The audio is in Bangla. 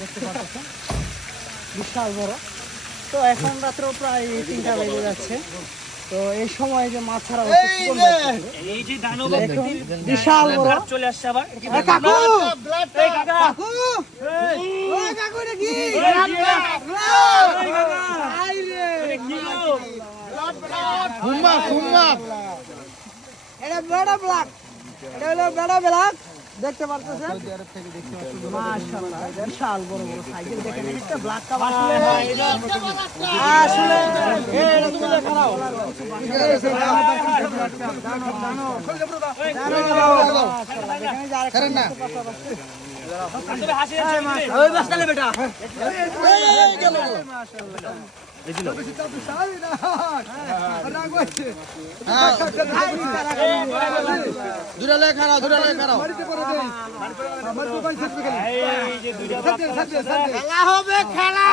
দেখতে পাচ্ছেন বিশাল বড়। তো এখন রাত্র প্রায় 3টা বেজে যাচ্ছে। তো এই সময় যে মাছ ছাড়া হচ্ছে এই যে দানব বিশাল বড় চলে আসছে আবার। কাকু এই কাকা, কাকু ও কাকু রে কি ঘুমা ঘুমা এটা বড় ব্ল্যাক, এটা হলো বড় ব্ল্যাক। দেখতে পারতেছেন মাশাআল্লাহ বিশাল বড় বড় সাইজের। দেখেন একটা ব্ল্যাক কালার আসলে এটা তুমি দেখাও ওই বাস্তালে বেটা এই গেল দূরে খারাপ খেলা হবে খেলা।